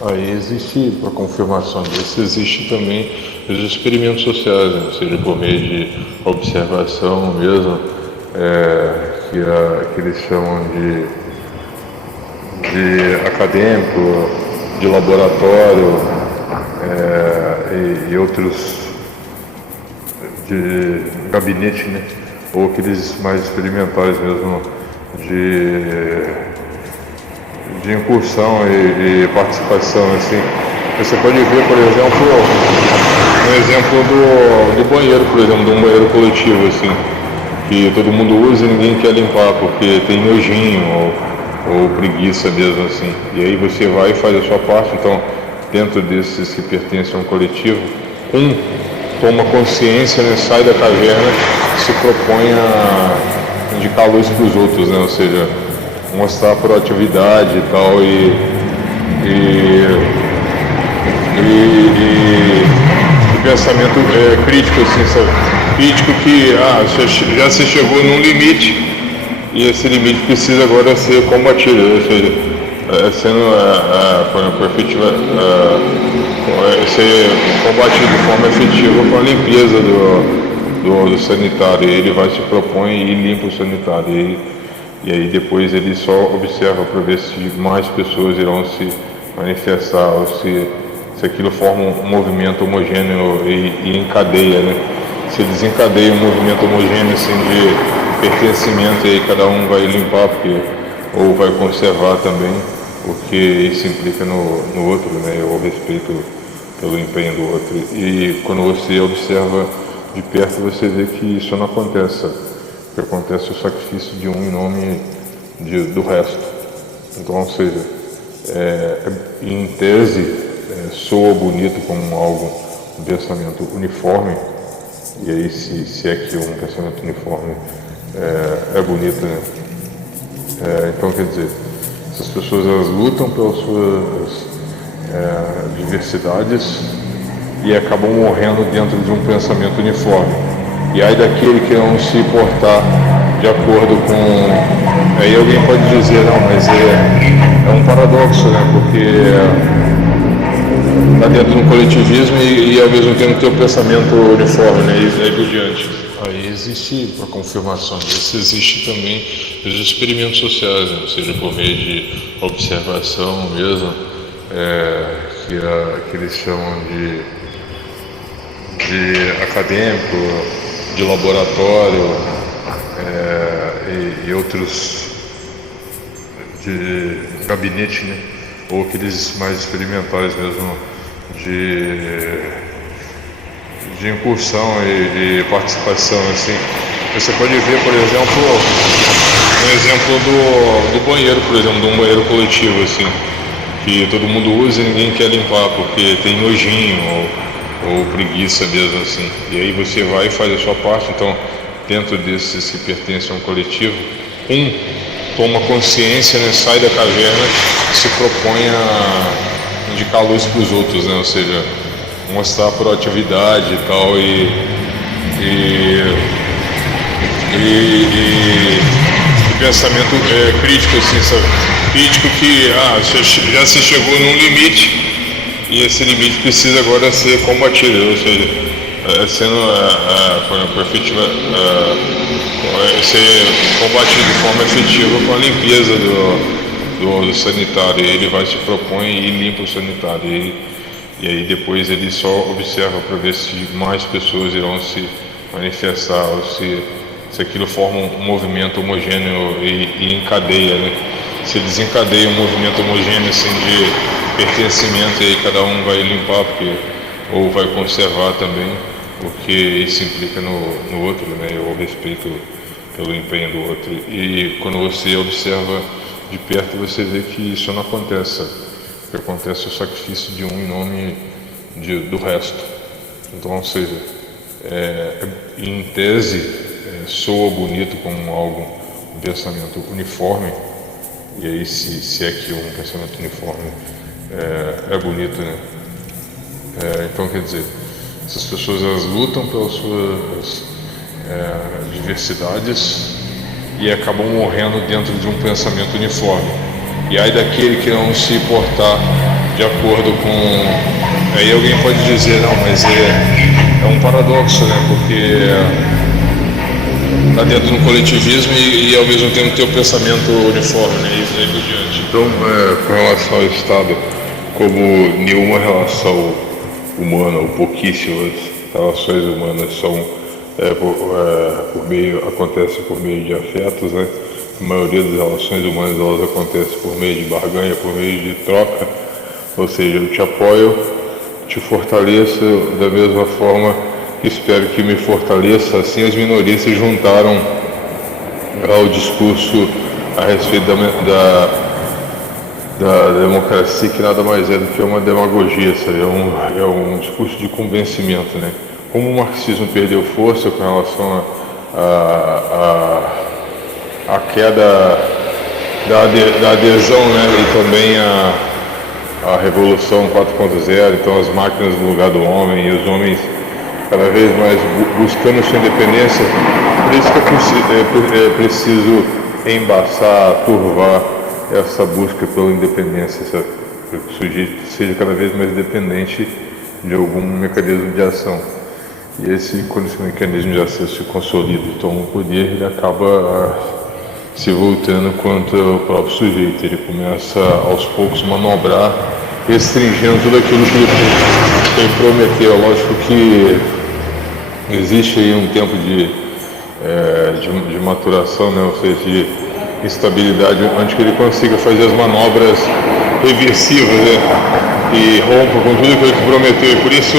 Aí existe, para confirmação disso, existe também os experimentos sociais, né? Ou seja, por meio de observação mesmo, que eles chamam de acadêmico, de laboratório, e outros de gabinete, né? Ou aqueles mais experimentais mesmo de incursão e participação, assim. Você pode ver, por exemplo, um exemplo do banheiro, por exemplo, de um banheiro coletivo, assim, que todo mundo usa e ninguém quer limpar porque tem nojinho ou preguiça mesmo, assim. E aí você vai e faz a sua parte. Então, dentro desses que pertencem a um coletivo, toma consciência, né, sai da caverna, se propõe a indicar luz para os outros, né? Ou seja, mostrar proatividade e tal, e pensamento crítico, assim, sabe? Crítico que já se chegou num limite e esse limite precisa agora ser combatido, ou seja, sendo efetiva, ser combatido de forma efetiva com a limpeza do sanitário. E ele vai se propõe e limpa o sanitário. E aí depois ele só observa para ver se mais pessoas irão se manifestar ou se aquilo forma um movimento homogêneo e encadeia, né? Se desencadeia um movimento homogêneo assim de pertencimento, e aí cada um vai limpar ou vai conservar também, porque isso implica no outro, né? O respeito pelo empenho do outro. E quando você observa de perto, você vê que isso não acontece. Que acontece o sacrifício de um em nome do resto. Então, ou seja, em tese, soa bonito como algo, um pensamento uniforme, e aí se é que um pensamento uniforme é bonito, né? Então, quer dizer, essas pessoas elas lutam pelas suas diversidades e acabam morrendo dentro de um pensamento uniforme. E aí daquele que não se portar de acordo com... Aí alguém pode dizer, não, mas é um paradoxo, né? Porque está dentro de um coletivismo e ao mesmo tempo tem um pensamento uniforme, né? E aí por diante. Aí existe, para confirmação disso, existe também os experimentos sociais, né? Ou seja, por meio de observação mesmo, que eles chamam de acadêmico, de laboratório, e outros de gabinete, né? Ou aqueles mais experimentais mesmo de incursão e participação, assim. Você pode ver, por exemplo, um exemplo do banheiro, por exemplo, de um banheiro coletivo, assim, que todo mundo usa e ninguém quer limpar porque tem nojinho ou preguiça mesmo, assim. E aí você vai e faz a sua parte. Então, dentro desses que pertencem a um coletivo, toma consciência, né, sai da caverna, se propõe a indicar luz para os outros, né? Ou seja, mostrar proatividade e tal, e pensamento crítico, assim, sabe? Crítico que já se chegou num limite e esse limite precisa agora ser combatido, ou seja, sendo efetiva, ser combatido de forma efetiva com a limpeza do sanitário. E ele vai se propõe e limpa o sanitário. E aí depois ele só observa para ver se mais pessoas irão se manifestar ou se aquilo forma um movimento homogêneo e encadeia, né? Se desencadeia um movimento homogêneo assim de pertencimento, e aí cada um vai limpar ou vai conservar também, porque isso implica no outro, né? O respeito pelo empenho do outro. E quando você observa de perto, você vê que isso não acontece. Que acontece o sacrifício de um em nome do resto. Então, ou seja, em tese, soa bonito como algo, um pensamento uniforme, e aí se é que um pensamento uniforme é bonito, né? Então, quer dizer, essas pessoas elas lutam pelas suas diversidades e acabam morrendo dentro de um pensamento uniforme. E aí daquele que não se portar de acordo com... Aí alguém pode dizer, não, mas é um paradoxo, né? Porque está dentro do coletivismo e ao mesmo tempo tem o pensamento uniforme, né? E aí por diante. Então, com relação ao Estado, como nenhuma relação humana, ou pouquíssimas relações humanas acontecem por meio de afetos, né? A maioria das relações humanas elas acontecem por meio de barganha, por meio de troca, ou seja, eu te apoio, te fortaleço da mesma forma que espero que me fortaleça. Assim as minorias se juntaram ao discurso a respeito da democracia, que nada mais é do que uma demagogia, sabe? É um discurso de convencimento, né? Como o marxismo perdeu força com relação a queda da adesão, né? E também a Revolução 4.0, então as máquinas no lugar do homem e os homens cada vez mais buscando sua independência. Por isso que é preciso embaçar, turvar essa busca pela independência, para que o sujeito seja cada vez mais dependente de algum mecanismo de ação. E quando esse mecanismo de ação se consolida e toma o poder, ele acaba se voltando contra o próprio sujeito. Ele começa aos poucos manobrar, restringindo tudo aquilo que ele prometeu. Lógico que existe aí um tempo de maturação, né? Ou seja, de instabilidade, antes que ele consiga fazer as manobras reversivas, né? E rompa com tudo aquilo que prometeu. E por isso,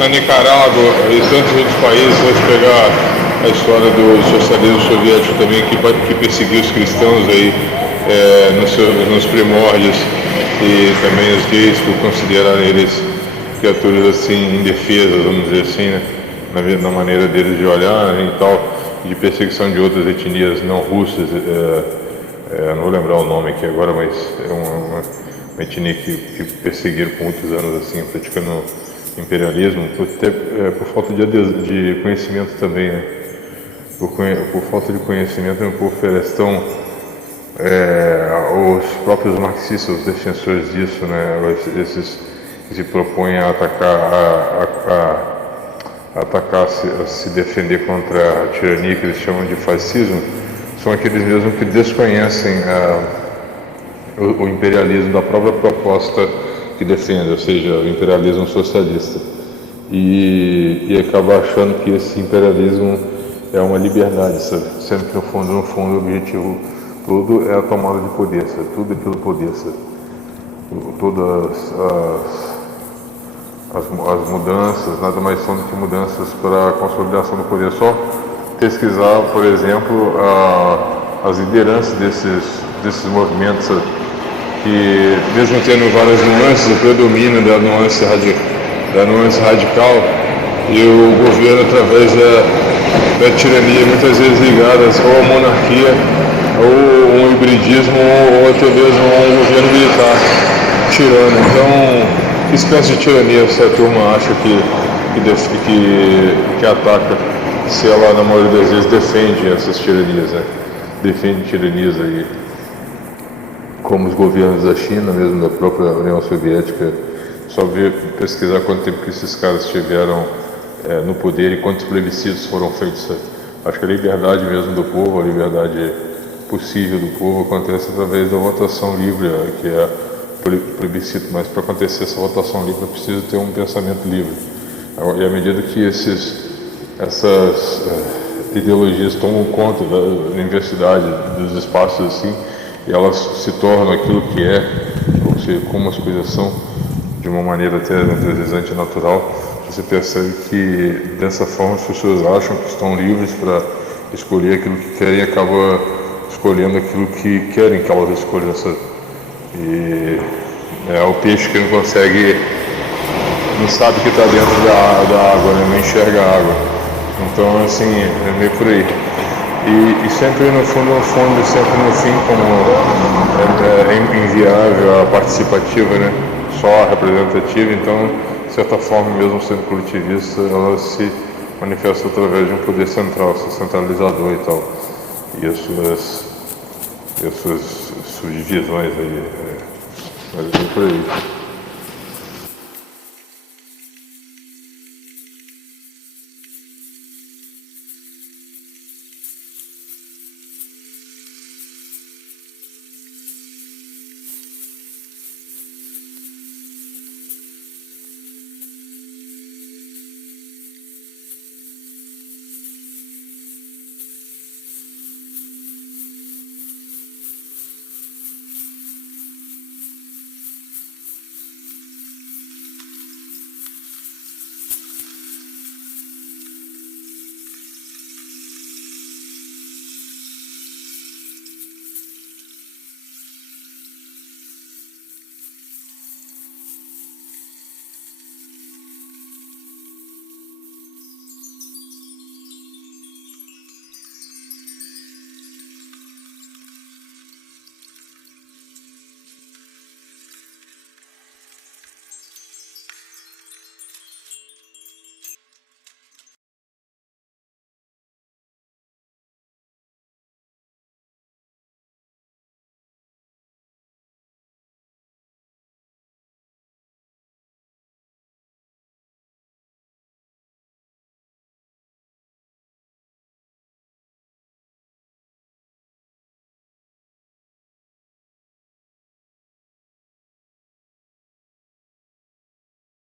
na Nicarágua e tantos outros países, vamos pegar a história do socialismo soviético também, que perseguiu os cristãos aí nos primórdios, e também os gays, por considerarem eles criaturas assim indefesas, vamos dizer assim, né? Na maneira deles de olhar, né, e tal, de perseguição de outras etnias não russas, não vou lembrar o nome aqui agora, mas é uma etnia que perseguiram por muitos anos assim, praticando imperialismo, por falta de conhecimento também, né? Por falta de conhecimento, o povo oferece os próprios marxistas, os defensores disso, né? Esses que se propõem a se defender contra a tirania, que eles chamam de fascismo, são aqueles mesmos que desconhecem o imperialismo da própria proposta que defende, ou seja, o imperialismo socialista, e acaba achando que esse imperialismo é uma liberdade, sabe? Sendo que no fundo o objetivo todo é a tomada de poder, sabe? Tudo é pelo poder, sabe? Todas as mudanças nada mais são do que mudanças para a consolidação do poder. Só pesquisar, por exemplo, as lideranças desses movimentos, sabe? Que mesmo tendo várias nuances, o predomínio da nuance radical e o governo através da tirania, muitas vezes ligadas ou à monarquia ou um hibridismo ou até mesmo a um governo militar tirano. Então, que espécie de tirania essa turma acha que ataca, se ela na maioria das vezes defende essas tiranias, né? Defende tiranias aí, como os governos da China, mesmo da própria União Soviética. Só pesquisar quanto tempo que esses caras estiveram no poder e quantos plebiscitos foram feitos. Acho que a liberdade mesmo do povo, a liberdade possível do povo acontece através da votação livre, que é plebiscito, mas para acontecer essa votação livre é preciso ter um pensamento livre. E à medida que essas ideologias tomam conta da universidade, dos espaços assim, e elas se tornam aquilo que é, ou seja, como as coisas são, de uma maneira até às vezes antinatural, você percebe que dessa forma as pessoas acham que estão livres para escolher aquilo que querem e acabam escolhendo aquilo que querem que elas escolham. E é o peixe que não sabe que está dentro da água, né? Não enxerga a água. Então, assim, é meio por aí. E sempre no fundo, sempre no fim, como é inviável a participativa, né? Só a representativa, então, de certa forma, mesmo sendo coletivista, ela se manifesta através de um poder central, centralizador e tal. E as suas subdivisões aí, mas é por aí.